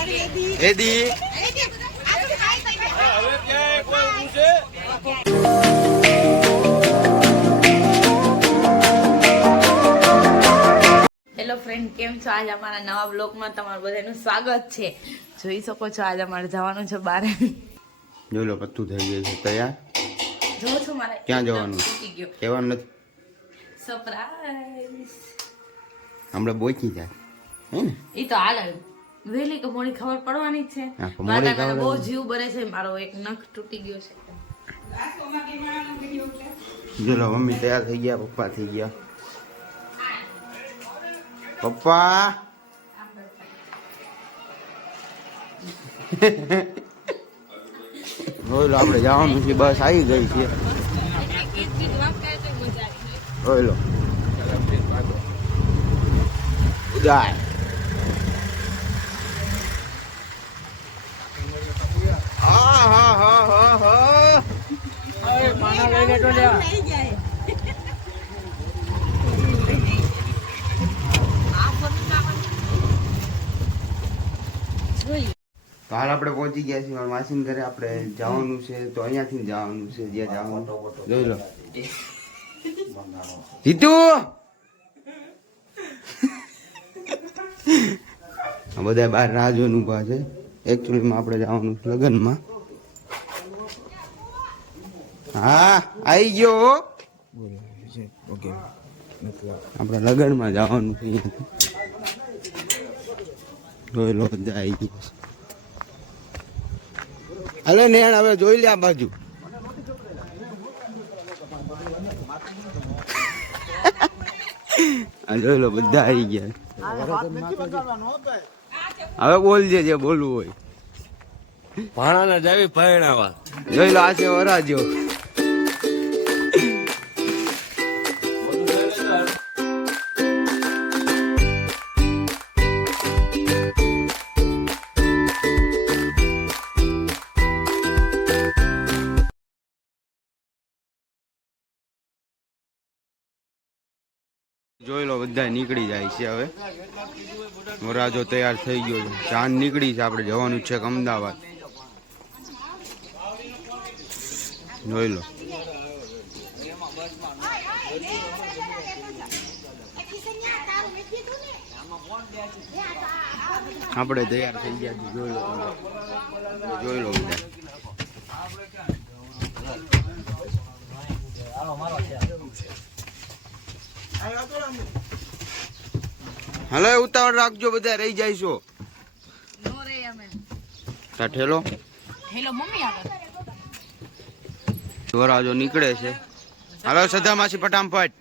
એદી hello friend, કેમ છો? આજે અમારા નવા બ્લોગમાં તમારું બધાનું સ્વાગત છે. જોઈ શકો છો આજે અમારે જવાનું છે બહાર. જોઈ લો કતું થઈ ગયું છે તૈયાર. જો છો મારે ક્યાં જવાનું? કહેવાનું નથી. સરપ્રાઈઝ. હમણાં બોકી જાય હે ને? એ તો હાલ વહેલી કે મોડી ખબર પડવાની જ છે. હા, મોડી મારા ખબર બહુ જીવ બને છે. મારો એક નખ તૂટી ગયો છે. જો લો મમ્મી તૈયાર થઈ ગયા, પપ્પા થઈ ગયા. પપ્પા જોઈ લો આપણે જવાનું છે, બસ આવી ગઈ છે. જોઈ લો ઉદાય હા હા હા હા હા માના લઈને તો લ્યા. તો હાલ આપણે પહોંચી ગયા છીએ મારા માસીન ઘરે. આપણે જવાનું છે તો અહીંયાથી જવાનું છે જ્યાં જવાનું. જોઈ લો જીતુ બધા બહાર રાહ જોઈને ઊભા છે. એકચ્યુઅલીમાં આપણે જવાનું છે લગ્નમાં. હા આવી ગયો. આપણે લગ્નમાં જવાનું છે અહીંયાથી. જોઈ લો બધા આવી ગયા. અરે નેણ હવે જોઈ લે આ બાજુ. જોઈ લો બધા આવી ગયા. હવે બોલજે જે બોલવું હોય. ભાણાને જાવી પરણાવા. જોઈ લો આ છે વરાજો. જોઈ લો બધા નીકળી જાય છે. હવે વરાજો તૈયાર થઈ ગયો છે. ચાંદ નીકળી છે. આપણે જવાનું છે અમદાવાદ. જોઈ લો આપણે તૈયાર થઈ ગયા છીએ. જોઈ લો જોઈ લો બધા. હલો ઉતાવળ રાખજો, બધા રહી જાય છો. ઠેલો વરાજો નીકળે છે. હાલો સદા માસી ફટાફટ.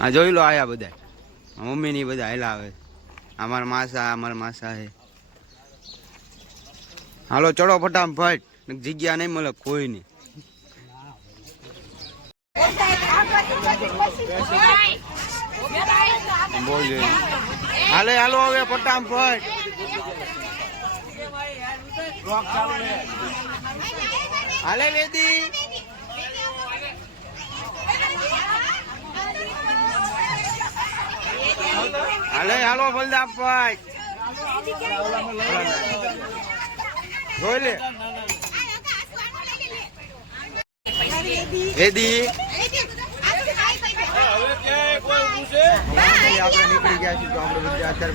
હા જોઈ લો આયા બધા. મમ્મી ની બધા હેલા આવે. અમારા માસા હે. હાલો ચડો ફટાફટ. જગ્યા નહીં મળે કોઈ નહીં. બોલ હાલે હાલો હવે ફટાફટ. હાલે વેદી. હાલે હાલો ફટાફટ. જોઈ લે એદી. આપણે નીકળી ગયા છીએ. તો આપણે બધા અત્યારે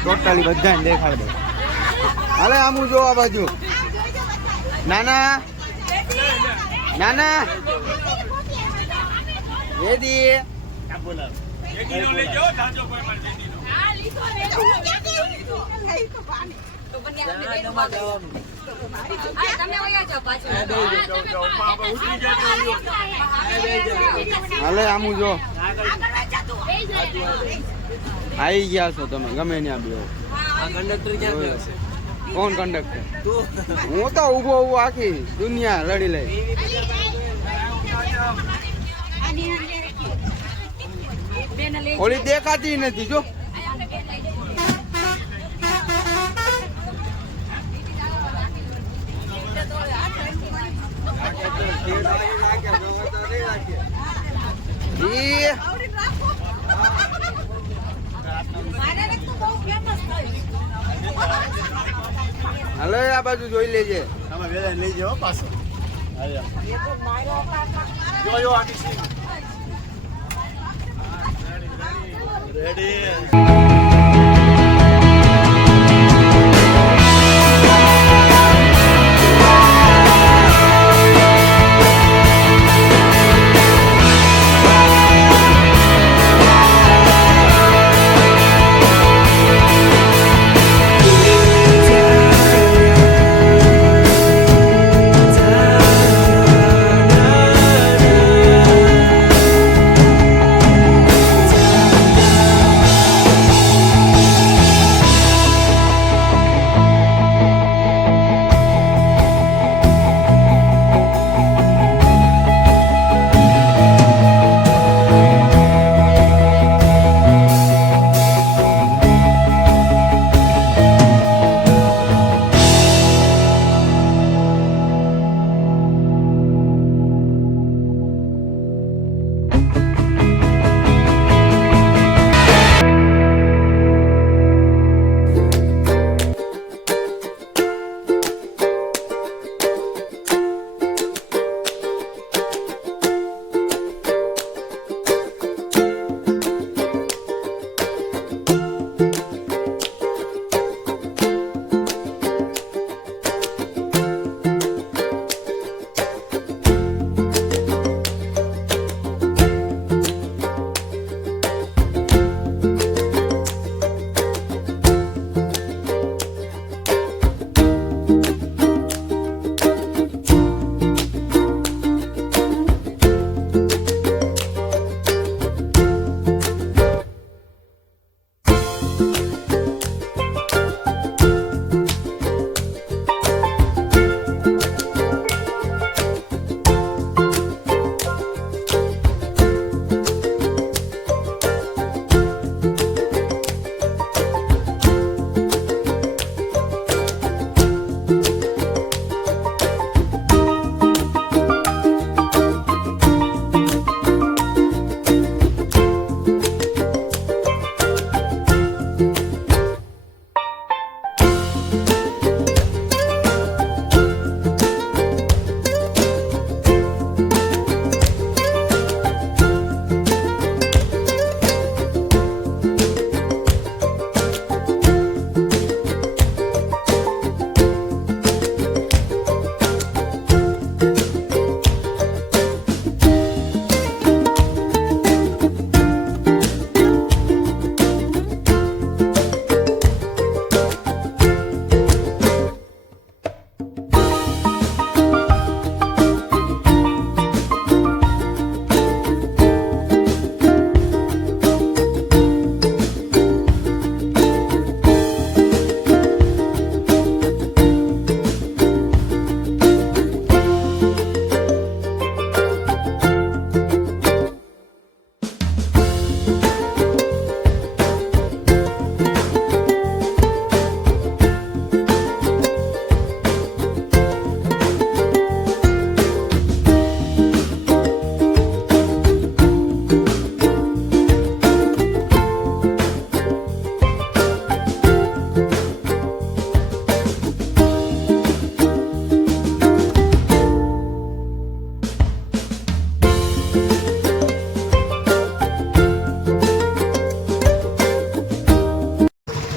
ટોટલી બધાને દેખાડ દે. હાલે આમું જો આ બાજુ. નાના નાના વેદી હાલે આમું જો. આવી ગયા છો તમે ગમે ત્યાં બેહો. કોણ કંડક્ટર? હું તો ઉભો ઉભો આખી દુનિયા લડી લઈ. ઓલી દેખાતી નથી જો. ઈ હાલો આ બાજુ જોઈ લેજે. તમે વેલા લઈ જાઓ પાછો. જો આટી રેડી.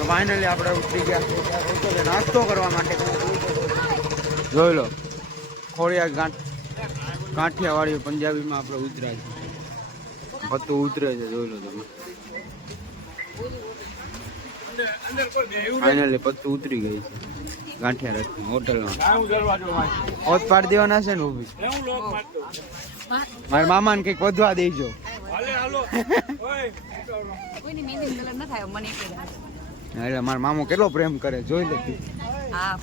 ફાઇનલી આપણે ઉતરી ગયા નાસ્તો કરવા માટે. જોઈ લો ખોડિયા કાઠિયાવાડી પંજાબીમાં આપણે ઉતરાય છે. બધું ઉતરે છે જોઈ લો તમે. ફાઇનલી બધું ઉતરી ગઈ છે ગાંઠિયા રથમાં હોટલમાં. હોત પાડી દેવાના છે ને ઊભી. મારા મામાને કંઈક વધવા દેજો. એટલે મારા મામો કેટલો પ્રેમ કરે જોઈ લે. હા